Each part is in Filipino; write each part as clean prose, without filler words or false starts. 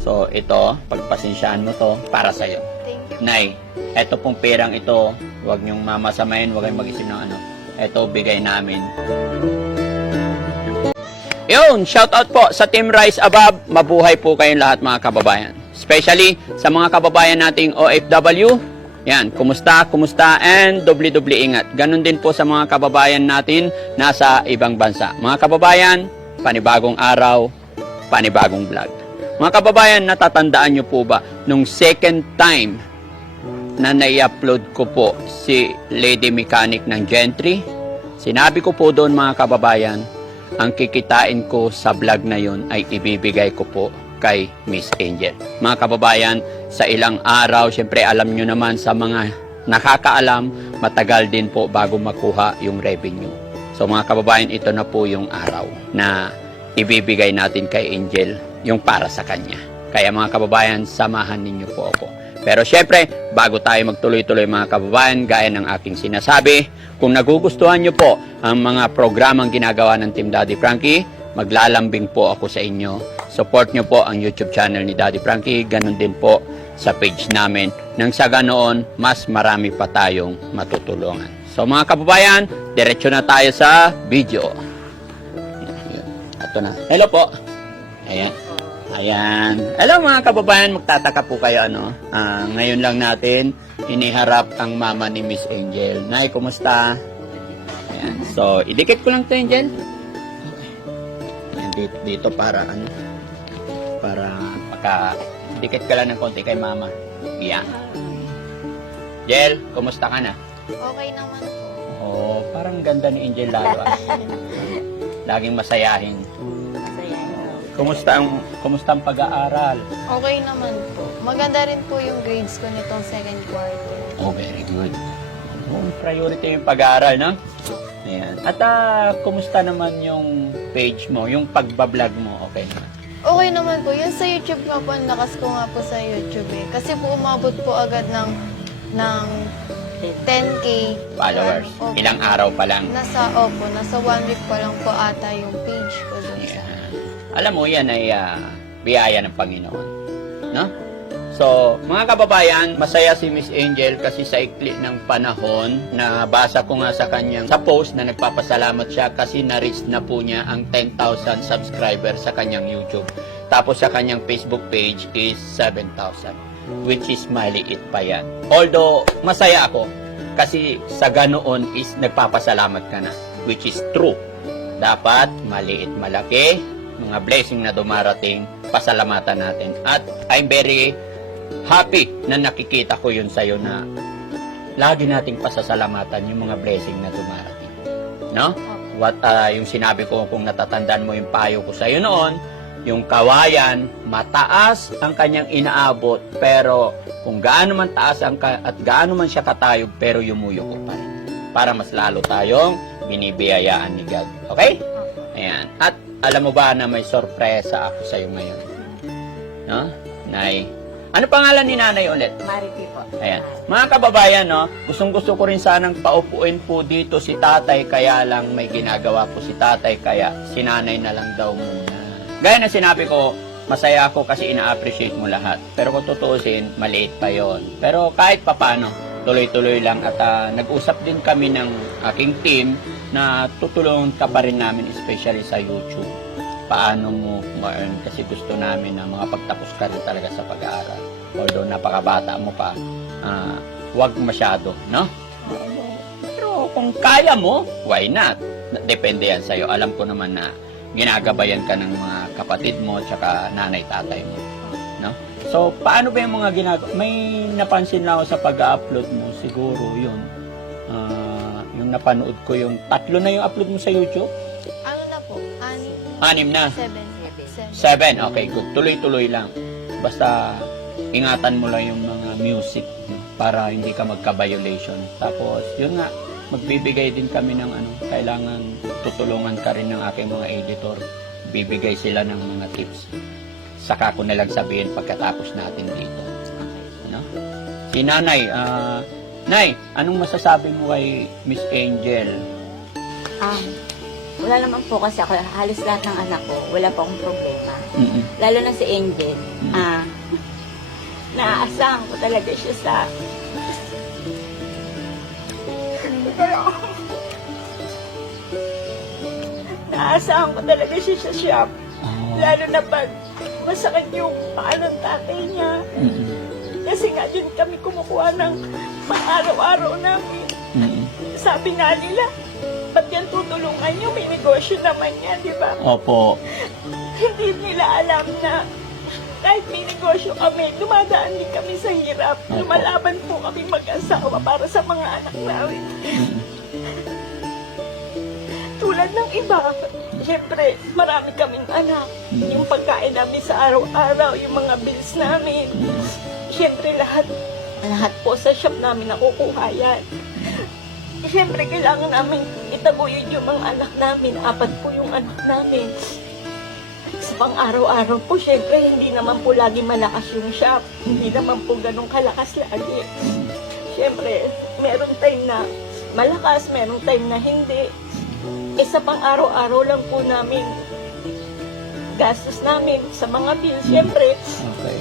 So, ito, pagpasensyaan mo to, para sa'yo. Thank you. Nay, eto pong perang ito, huwag niyong mamasamayin, huwag kayong mag-isip ng ano. Ito, bigay namin. Yun, shoutout po sa Team Rise Above. Mabuhay po kayong lahat mga kababayan. Especially sa mga kababayan nating OFW. Yan, kumusta, and doble-doble ingat. Ganon din po sa mga kababayan natin nasa ibang bansa. Mga kababayan, panibagong araw, panibagong vlog. Mga kababayan, natatandaan nyo po ba nung second time na nai-upload ko po si Lady Mechanic ng Gentry? Sinabi ko po doon mga kababayan, ang kikitain ko sa vlog na yun ay ibibigay ko po kay Miss Angel. Mga kababayan, sa ilang araw, syempre alam nyo naman sa mga nakakaalam, matagal din po bago makuha yung revenue. So mga kababayan, ito na po yung araw na ibibigay natin kay Angel yung para sa kanya. Kaya mga kababayan, samahan ninyo po ako. Pero syempre, bago tayo magtuloy-tuloy mga kababayan, gaya ng aking sinasabi, kung nagugustuhan nyo po ang mga programang ginagawa ng Team Daddy Frankie, maglalambing po ako sa inyo. Support nyo po ang YouTube channel ni Daddy Frankie, ganun din po sa page namin. Nang sa ganoon, mas marami pa tayong matutulungan. So mga kababayan, diretso na tayo sa video. Ito na. Hello po. Ayan. Ayan. Hello mga kababayan, magtataka po kayo ano. Ngayon lang natin iniharap ang mama ni Miss Angel. Nay, kumusta? Ayan. So, idikit ko lang 'to, Angel. Ayan, dito para ano? Para dikit ka lang ng konti kay mama. Ayan. Angel, kumusta ka na? Okay naman po. Oh, parang ganda ni Angel lalo. Laging masayahin. Kumusta ang pag-aaral? Okay naman po. Maganda rin po yung grades ko nitong second quarter. Oh, very good. Oh, priority yung pag-aaral, no? Ayan. At kumusta naman yung page mo, yung pagbablog mo, okay naman? Okay naman po. Yan sa YouTube nga po, nakas ko nga po sa YouTube eh. Kasi po umabot po agad ng 10K Followers. Opo. Ilang araw pa lang. Nasa 1 week pa lang po ata yung page ko dun sa... Alam mo, yan ay biyaya ng Panginoon. No? So, mga kababayan, masaya si Miss Angel kasi sa ikli ng panahon na basa ko nga sa kanyang sa post na nagpapasalamat siya kasi na-reach na po niya ang 10,000 subscribers sa kanyang YouTube. Tapos sa kanyang Facebook page is 7,000, which is maliit pa yan. Although, masaya ako kasi sa ganoon is nagpapasalamat ka na, which is true. Dapat maliit, malaki, mga blessing na dumarating, pasalamatan natin. At I'm very happy na nakikita ko yun sa'yo na lagi nating pasasalamatan yung mga blessing na dumarating. No? What, yung sinabi ko, kung natatandaan mo yung payo ko sa'yo noon, yung kawayan, mataas ang kanyang inaabot, pero kung gaano man taas at gaano man siya katayog, pero yumuyuko pa rin. Para mas lalo tayong binibiyayaan ni God. Okay? Ayan. At alam mo ba na may sorpresa ako sa'yo ngayon? No? Nay. Ano pangalan ni nanay ulit? Marity po. Ayan. Mga kababayan, no? Gustong-gusto ko rin sanang paupuin po dito si tatay, kaya lang may ginagawa po si tatay, kaya si nanay na lang daw muna. Gaya na sinabi ko, masaya ako kasi ina-appreciate mo lahat. Pero kung tutuusin, maliit pa yon. Pero kahit papano, tuloy-tuloy lang at nag-usap din kami ng aking team na tutulungan ka pa rin namin, especially sa YouTube. Paano mo ma-earn kasi gusto namin na makapagtapos ka rin talaga sa pag-aaral. Although napakabata mo pa, wag masyado, no? Pero kung kaya mo, why not? Depende yan sa'yo. Alam ko naman na ginagabayan ka ng mga kapatid mo tsaka nanay-tatay mo, no? So, paano ba yung mga ginagawa? May napansin lang ako sa pag-upload mo, siguro yun. Yung napanood ko yung 3 na yung upload mo sa YouTube? Ano na po? 6 na? 7. 7, okay, good. Tuloy-tuloy lang. Basta, ingatan mo lang yung mga music, no? Para hindi ka magka-violation. Tapos, yun nga, magbibigay din kami ng kailangan tutulungan ka rin ng aking mga editor. Bibigay sila ng mga tips. Saka ko nalang sabihin pagkatapos natin dito. No? Si Nanay, Nay, anong masasabi mo kay Miss Angel? wala naman po kasi ako, halos lahat ng anak ko, wala pa akong problema. Mm-mm. Lalo na si Angel, naaasahan ko talaga siya sa... Naaasahan ko talaga siya sa shop. Lalo na pag masakit yung paa ng tatay niya. Mm-mm. Kasi nga din kami kumukuha ng pang-araw-araw namin. Mm-mm. Sabi nga nila, ba't yan tutulungan niyo? May negosyo naman yan, di ba? Opo. Hindi nila alam na kahit may negosyo kami, dumadaan din kami sa hirap. Opo. Lumalaban po kami mag-asawa para sa mga anak namin. Mm-mm. Tulad ng iba, siyempre, marami kaming anak. Yung pagkain namin sa araw-araw, yung mga bills namin. Siyempre, lahat po sa shop namin nakukuha yan. Siyempre, kailangan namin itaguyod yung mga anak namin. 4 po yung anak namin. Sa pang-araw-araw po, siyempre, hindi naman po lagi malakas yung shop. Hindi naman po ganun kalakas lagi. Siyempre, meron time na malakas, meron time na hindi. Sa pang-araw-araw lang po namin gastos namin sa mga bills. Siyempre, Okay.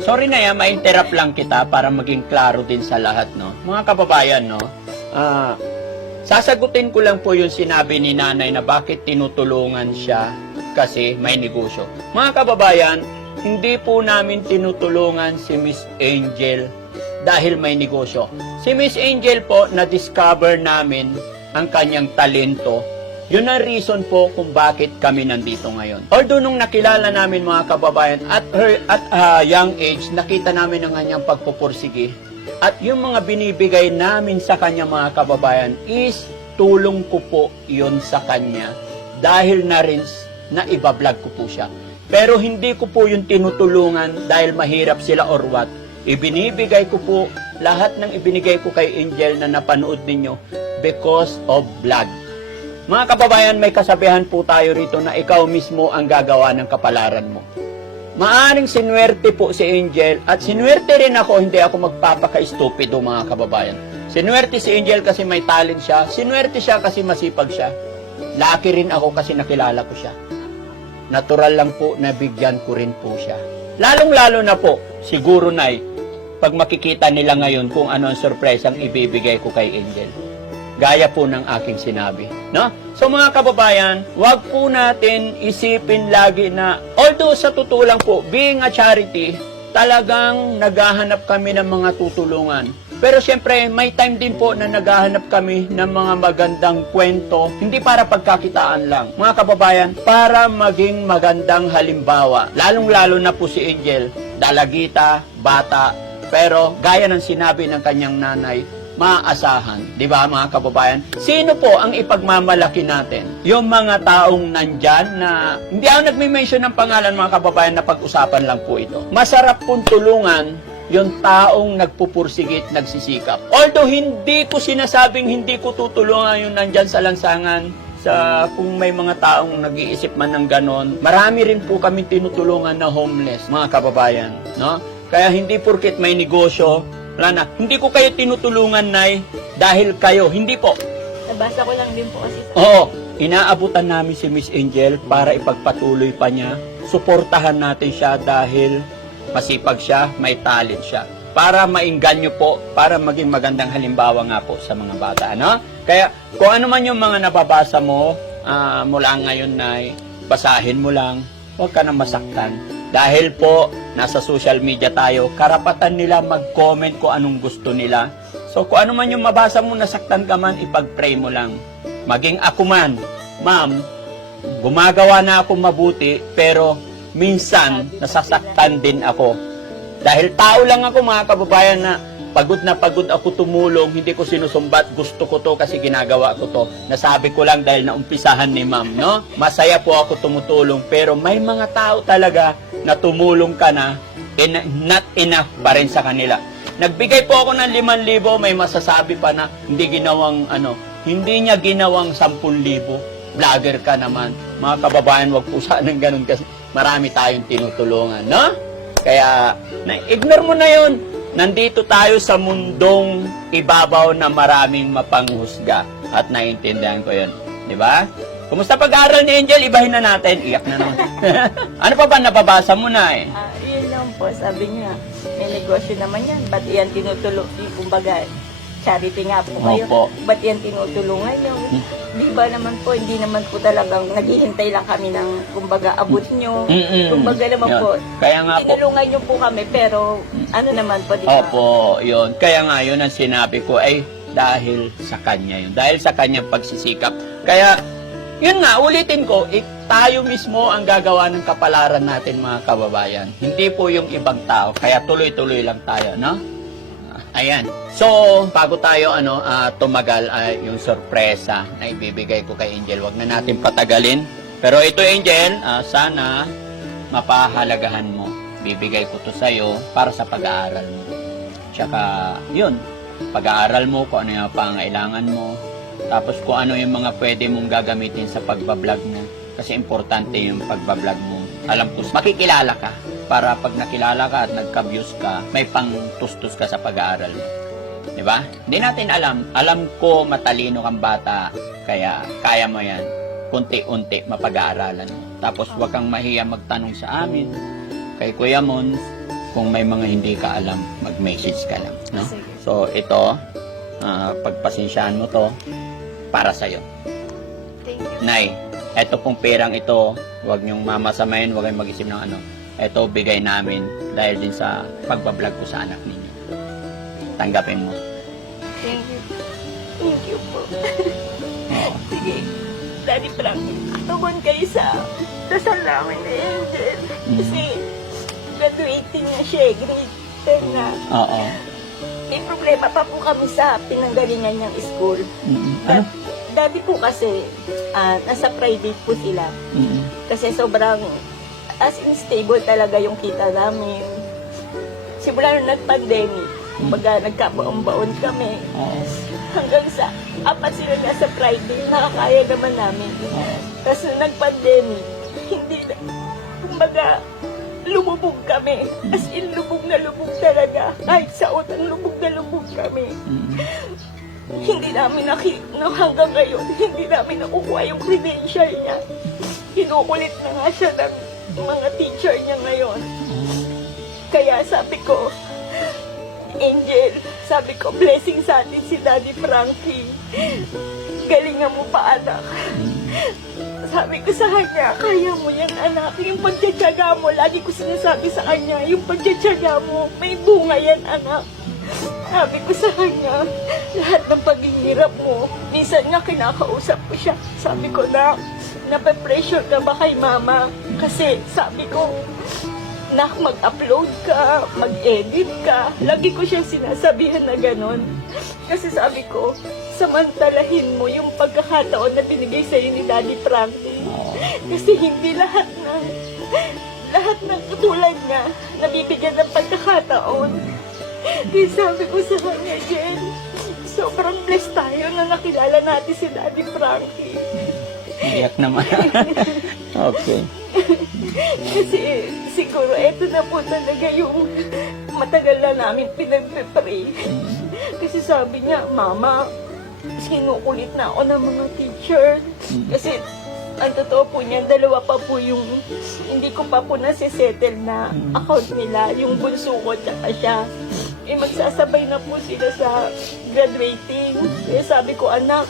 Sorry na yan, ma-interrupt lang kita para maging klaro din sa lahat, no? Mga kababayan, no? Sasagutin ko lang po yung sinabi ni nanay na bakit tinutulungan siya kasi may negosyo. Mga kababayan, hindi po namin tinutulungan si Miss Angel dahil may negosyo. Si Miss Angel po, na-discover namin ang kanyang talento. Yun ang reason po kung bakit kami nandito ngayon. Although nung nakilala namin mga kababayan at young age, nakita namin ang kanyang pagpupursige. At yung mga binibigay namin sa kanya mga kababayan is tulong ko po yun sa kanya dahil na rin na ibablog ko po siya. Pero hindi ko po yung tinutulungan dahil mahirap sila or what. Ibinibigay ko po lahat ng ibinigay ko kay Angel na napanood ninyo because of vlog. Mga kababayan, may kasabihan po tayo rito na ikaw mismo ang gagawa ng kapalaran mo. Maaring sinuwerte po si Angel at sinuwerte rin ako, hindi ako magpapaka-stupido mga kababayan. Sinuwerte si Angel kasi may talent siya, sinuwerte siya kasi masipag siya. Lucky rin ako kasi nakilala ko siya. Natural lang po na bigyan ko rin po siya. Lalong-lalo na po, siguro na pag makikita nila ngayon kung ano ang surprise ang ibibigay ko kay Angel. Gaya po ng aking sinabi, no? So mga kababayan, wag po natin isipin lagi na, although sa totoo lang po, being a charity, talagang naghahanap kami ng mga tutulungan. Pero siyempre, may time din po na naghahanap kami ng mga magandang kwento, hindi para pagkakitaan lang. Mga kababayan, para maging magandang halimbawa. Lalong-lalo na po si Angel, dalagita, bata, pero gaya ng sinabi ng kanyang nanay, maaasahan. Di ba mga kababayan? Sino po ang ipagmamalaki natin? Yung mga taong nandyan na, hindi ako nagme-mention ng pangalan mga kababayan na pag-usapan lang po ito. Masarap pong tulungan yung taong nagpupursigit, nagsisikap. Although hindi ko sinasabing hindi ko tutulungan yung nandyan sa lansangan, sa kung may mga taong nag-iisip man ng ganon. Marami rin po kami tinutulungan na homeless, mga kababayan. No? Kaya hindi porket may negosyo, wala na. Hindi ko kayo tinutulungan, Nay, dahil kayo. Hindi po. nabasa ko lang din po kasi sa... Oo, inaabutan namin si Miss Angel para ipagpatuloy pa niya. Suportahan natin siya dahil masipag siya, may talent siya. Para maingganyo po, para maging magandang halimbawa nga po sa mga bata, no? Kaya kung ano man yung mga nababasa mo mula ngayon, Nay, basahin mo lang, huwag ka na masaktan. Dahil po, nasa social media tayo, karapatan nila mag-comment kung anong gusto nila. So, kung ano man yung mabasa mo, nasaktan ka man, ipag-pray mo lang. Maging ako man, ma'am, gumagawa na ako mabuti, pero minsan, nasasaktan din ako. Dahil tao lang ako, mga kababayan, na pagod ako tumulong, hindi ko sinusumbat, gusto ko to kasi ginagawa ko to. Nasabi ko lang dahil naumpisahan ni ma'am, no? Masaya po ako tumutulong, pero may mga tao talaga na tumulong ka na, not enough pa rin sa kanila. Nagbigay po ako ng 5,000, may masasabi pa na hindi niya ginawang 10,000. Vlogger ka naman. Mga kababayan, wag po sanang ganun kasi marami tayong tinutulungan, no? Kaya, ignore mo na yun. Nandito tayo sa mundong ibabaw na maraming mapanghusga at naiintindihan ko yun. Di ba? Kumusta pag-aaral ni Angel? Ibahin na natin. Iyak na naman. Ano pa ba nababasa mo na eh? Yun lang po, sabi niya, may negosyo naman yan. Ba't yan tinutulong, kumbaga, charity nga po kayo. Opo. Ba't yan tinutulungan niyo? Di ba naman po, hindi naman po talagang naghihintay lang kami ng, kumbaga, abot niyo. Kumbaga naman Yun. po, Kaya nga po. tinulungan niyo po kami, pero ano naman po, di ba? Opo, yun. Kaya nga yun ang sinabi ko ay dahil sa kanya yun. Dahil sa kanyang pagsisikap. Kaya, yun nga, ulitin ko, tayo mismo ang gagawa ng kapalaran natin mga kababayan. Hindi po yung ibang tao. Kaya tuloy-tuloy lang tayo, no? Ayan. So, bago tayo tumagal yung sorpresa na ibibigay ko kay Angel. Wag na natin patagalin. Pero ito, Angel, sana mapahalagahan mo. Bibigay ko to sa'yo para sa pag-aaral mo. Tsaka, yun, pag-aaral mo, kung ano yung pangailangan mo. Tapos kung ano yung mga pwede mong gagamitin sa pagbablog mo. Kasi importante yung pagbablog mo. Alam ko, makikilala ka. Para pag nakilala ka at nagka-views ka, may pang-tustos ka sa pag-aaral mo. Diba? Hindi natin alam. Alam ko matalino kang bata. Kaya kaya mo yan. Kunti-unti mapag-aaralan mo. Tapos huwag kang mahiya magtanong sa amin. Kay Kuya Mons, kung may mga hindi ka alam, mag-message ka lang. No? Sige. So ito, pagpasensyahan mo to, para sa'yo. Thank you. Nay, eto pong perang ito, huwag niyong mamasamayin, huwag kayong mag-isip ng ano. Ito, bigay namin dahil din sa pagbablog ko sa anak ninyo. Tanggapin mo. Thank you. Thank you po. Sige. Daddy Frank, tugon kayo sa dasal namin ni Angel. Kasi graduating na siya, grade 10 na. Oo. May problema pa po kami sa pinanggalingan niyang school. Ano? Dati po kasi, nasa private po sila. Kasi sobrang, as in stable talaga yung kita namin. Simula nung nag-pandemic, baga nagkabaon-baon kami. Oo. Hanggang sa, apat sila nasa private, nakakaya naman namin. Kasi nung nag-pandemic, hindi na, kumbaga, lumubog kami. As in, lubog na lubog talaga. Kahit sa utang, lubog na lubog kami. Hindi namin hanggang ngayon, hindi namin nakukuha yung credential niya. Kinukulit na nga siya ng mga teacher niya ngayon. Kaya sabi ko, Angel, sabi ko, blessing sa atin si Daddy Frankie. Galingan mo pa, anak. Sabi ko sa kanya, kaya mo yan, anak. Yung pagtsatsaga mo, lagi ko sinasabi sa kanya, yung pagtsatsaga mo, may bunga yan, anak. Sabi ko sa kanya, lahat ng paghihirap mo, minsan nga kinakausap ko siya. Sabi ko, nape-pressure ka ba kay mama? Kasi sabi ko, mag-upload ka, mag-edit ka. Lagi ko siyang sinasabihan na ganon. Kasi sabi ko, samantalahin mo yung pagkakataon na binigay sa'yo ni Daddy Frankie. Kasi hindi lahat ng katulad niya nabibigyan ng pagkakataon. Kaya sabi ko sa kanya, Jen, sobrang blessed tayo na nakilala natin si Daddy Frankie. Iyak naman. Okay. Kasi siguro eto na po talaga yung matagal na namin pinagpe-pray. Kasi sabi niya, Mama, sinukulit na ako ng mga teacher. Kasi ang totoo po niyan, dalawa pa po yung hindi ko pa po nasisettle na account nila, yung bunso ko tsaka siya. Magsasabay na po sila sa graduating. Kaya sabi ko, anak,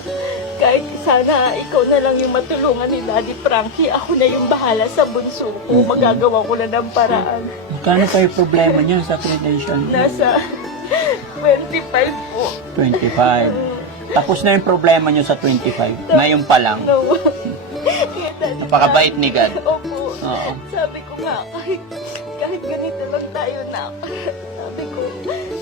kahit sana ikaw na lang yung matulungan ni Daddy Frankie, ako na yung bahala sa bunso ko. Magagawa ko na ng paraan. Magkano pa yung problema niya sa credential? Nasa 25 po. 25. Tapos na yung problema niyo sa 25. Ngayon pa lang. No. Kaya Daddy Napakabait ni God. Opo. Oo. Sabi ko nga, kahit ganito lang tayo na, sabi ko,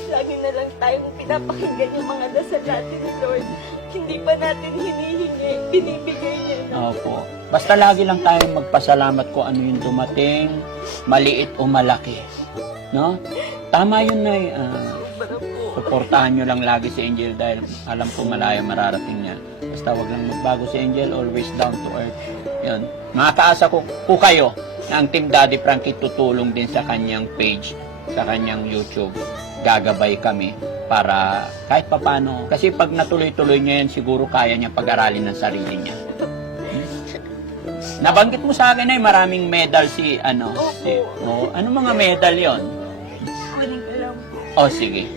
lagi na lang tayong pinapakinggan yung mga dasal natin, Lord. Hindi pa natin hinihingi, binibigay niya na. Opo. Basta lagi lang tayong magpasalamat kung ano yung dumating, maliit o malaki. No? Tama yun, Nay. Sobra po. Suportahan nyo lang lagi si Angel dahil alam ko malayo mararating niya. Basta wag lang magbago si Angel, always down to earth. Yun. Makakaasa ko po kayo na ang Team Daddy Frankie tutulong din sa kanyang page, sa kanyang YouTube. Gagabay kami para kahit papano. Kasi pag natuloy-tuloy niya yan, siguro kaya niya pag-aralin ng sarili niya. Nabanggit mo sa akin ay maraming medal si ano. Si, oh, ano mga medal yon? Kunin ko lang po. Oh, sige.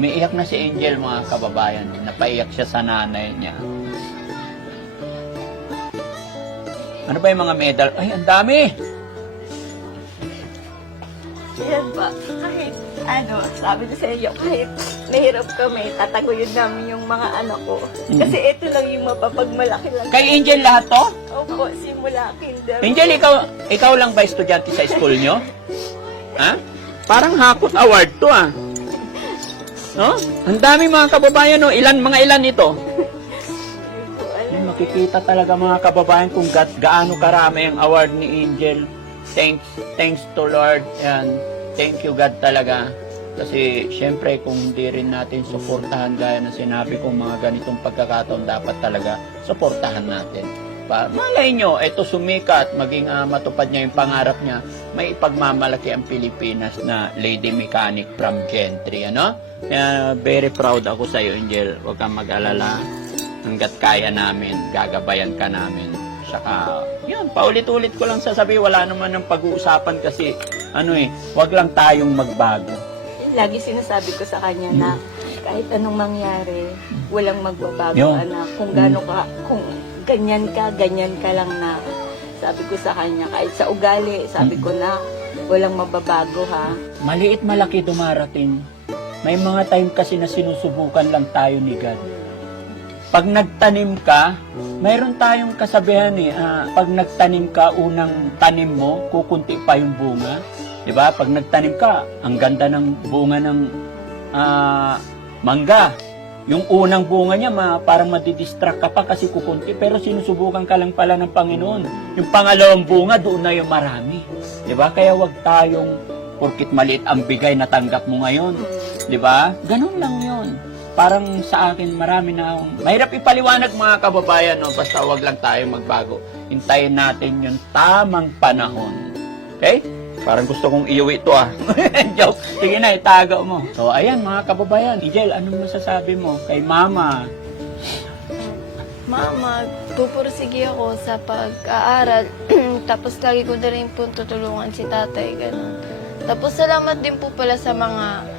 May iyak na si Angel, mga kababayan. Napaiyak siya sa nanay niya. Ano ba yung mga medal? Ay, ang dami! Yan ba? Kahit ano, sabi ko sa iyo, kahit nahirap kami, tataguyod namin yung mga anak ko. Kasi ito lang yung mapapagmalaki lang. Kay Angel lahat to? Opo, simula kinder. Angel, ikaw lang ba estudyante sa school nyo? Ha? Parang hakot award to ah. No? Ang dami mga kababayan, no? Mga ilan ito? Hindi ko alam. Yan, makikita talaga mga kababayan kung gaano karami ang award ni Angel. Thanks to Lord. Yan. Thank you God talaga. Kasi syempre kung hindi rin natin suportahan gaya na sinabi ko, mga ganitong pagkakataon dapat talaga suportahan natin. Malay nyo, ito sumikat, maging matupad niya yung pangarap niya, may ipagmamalaki ang Pilipinas na lady mechanic from Gentry, ano? Kaya very proud ako sa iyo, Angel. Huwag kang mag-alala. Hanggat kaya namin, gagabayan ka namin. Saka, yun, paulit-ulit ko lang sasabihin, wala naman ng pag-uusapan kasi, wag lang tayong magbago. Lagi sinasabi ko sa kanya na kahit anong mangyari, walang magbabago, Yun. anak. Kung gaano ka, kung ganyan ka lang na. Sabi ko sa kanya, kahit sa ugali, sabi ko na, walang mababago ha. Maliit malaki dumarating. May mga time kasi na sinusubukan lang tayo ni God. Pag nagtanim ka, mayroon tayong kasabihan pag nagtanim ka, unang tanim mo, kukunti pa yung bunga. 'Di ba? Pag nagtanim ka, ang ganda ng bunga ng mangga. Yung unang bunga niya, parang madidistract ka pa kasi kukunti, pero sinusubukan ka lang pala ng Panginoon. Yung pangalawang bunga, doon na yung marami. 'Di ba? Kaya wag tayong porkit maliit ang bigay na tanggap mo ngayon. 'Di ba? Ganun lang 'yon. Parang sa akin, marami na akong... Mahirap ipaliwanag mga kababayan, no? Basta wag lang tayo magbago. Hintayin natin yung tamang panahon. Okay? Parang gusto kong iuwi ito Joke. Sige na, itago mo. So, ayan mga kababayan. Angel, anong masasabi mo kay Mama? Mama, pupursige ako sa pag-aaral. Tapos lagi ko na rin po tutulungan si tatay, ganun. Tapos salamat din po pala sa mga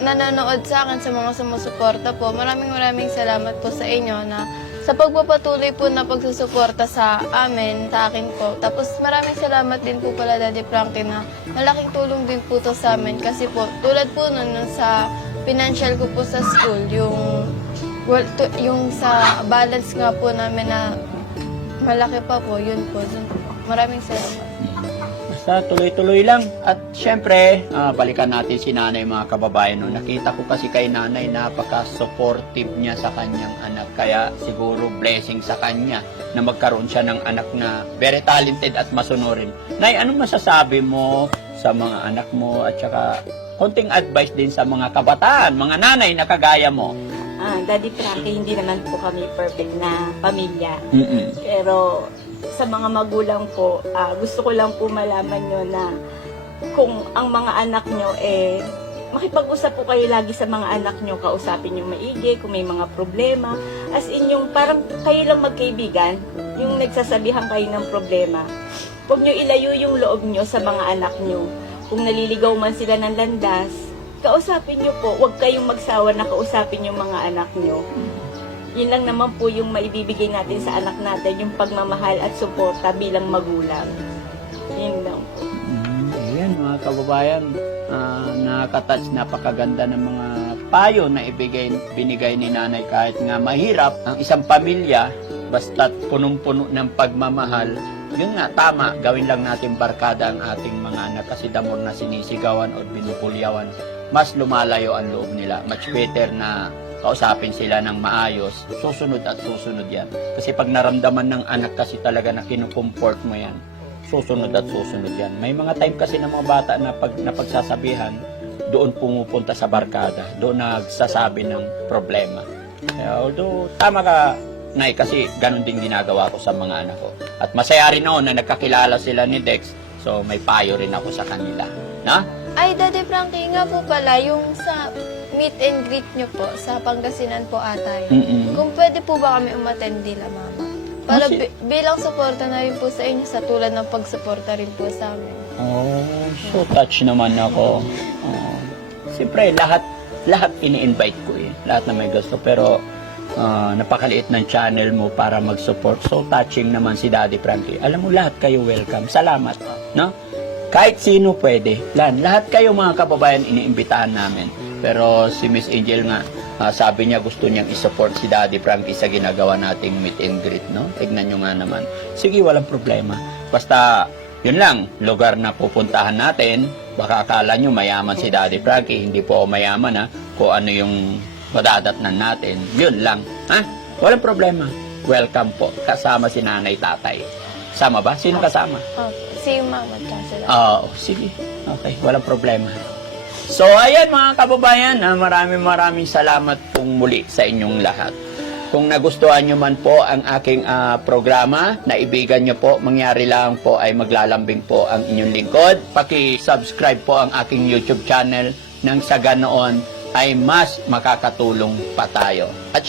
nanonood sa akin, sa mga sumusuporta po. Maraming salamat po sa inyo na sa pagpapatuloy po na pagsusuporta sa amin, sa akin po. Tapos maraming salamat din po pala Daddy Frankie na malaking tulong din po to sa amin. Kasi po, tulad po nun sa financial ko po sa school, yung sa balance nga po namin na malaki pa po, yun po. Maraming salamat. Basta tuloy-tuloy lang. At syempre, balikan natin si nanay mga kababayan. No? Nakita ko kasi kay nanay, napaka-supportive niya sa kanyang anak. Kaya siguro blessing sa kanya na magkaroon siya ng anak na very talented at masunurin. Nay, anong masasabi mo sa mga anak mo at saka konting advice din sa mga kabataan, mga nanay na kagaya mo? Daddy Frankie, hindi naman po kami perfect na pamilya. Mm-mm. Pero sa mga magulang po, gusto ko lang po malaman nyo na kung ang mga anak nyo makipag-usap po kayo lagi sa mga anak nyo, kausapin nyo maigi kung may mga problema. As in yung parang kayo lang magkaibigan, yung nagsasabihan kayo ng problema. Huwag nyo ilayo yung loob nyo sa mga anak nyo. Kung naliligaw man sila ng landas, kausapin nyo po, huwag kayong magsawa na kausapin yung mga anak nyo. Yun lang naman po yung maibibigay natin sa anak natin, yung pagmamahal at suporta bilang magulang. Yun lang po. Ayan mga kababayan, nakaka-touch, napakaganda ng mga payo na binigay ni nanay kahit nga mahirap ang isang pamilya, basta't punong-puno ng pagmamahal. Yun nga, tama, gawin lang natin barkada ang ating mga anak kasi the more na sinisigawan o binubulyawan, mas lumalayo ang loob nila. Much better na kausapin sila ng maayos, susunod at susunod yan. Kasi pag naramdaman ng anak kasi talaga na kinukomfort mo yan, susunod at susunod yan. May mga time kasi ng mga bata na pag napagsasabihan, doon pumupunta sa barkada, doon nagsasabi ng problema. Although, tama ka, Nay, kasi ganun din ginagawa ko sa mga anak ko. At masaya rin ako na nagkakilala sila ni Dex, so may payo rin ako sa kanila. Na? Ay, Daddy Frankie, nga po pala, yung sa meet and greet nyo po, sa Pangasinan po ata yun. Mm-mm. Kung pwede po ba kami umattend nila, Mama? Para Kasi- bilang suporta na rin po sa inyo sa tulad ng pagsuporta rin po sa amin. Oh, so touch naman ako. Oh. Siyempre, lahat ini-invite ko eh. Lahat na may gusto. Pero, napakaliit ng channel mo para mag-support. So touching naman si Daddy Frankie. Alam mo, lahat kayo welcome. Salamat. No? Kahit sino pwede. Lahat kayo mga kababayan, iniimbitahan namin. Pero si Miss Angel nga, sabi niya gusto niyang isupport si Daddy Frankie sa ginagawa nating meet and greet, no? Tignan nyo nga naman. Sige, walang problema. Basta, yun lang, lugar na pupuntahan natin, baka akala nyo mayaman si Daddy Frankie, hindi po ako mayaman, ha? Kung ano yung madadatnan natin, yun lang, ha? Walang problema. Welcome po. Kasama si nanay, tatay. Sama ba? Sino kasama? Si mama at sila. Oo, sige. Okay, walang problema. So, ayan mga kababayan, maraming salamat pong muli sa inyong lahat. Kung nagustuhan nyo man po ang aking programa, naibigan nyo po, mangyari lang po ay maglalambing po ang inyong lingkod. Paki-subscribe po ang aking YouTube channel nang sa ganoon ay mas makakatulong pa tayo. At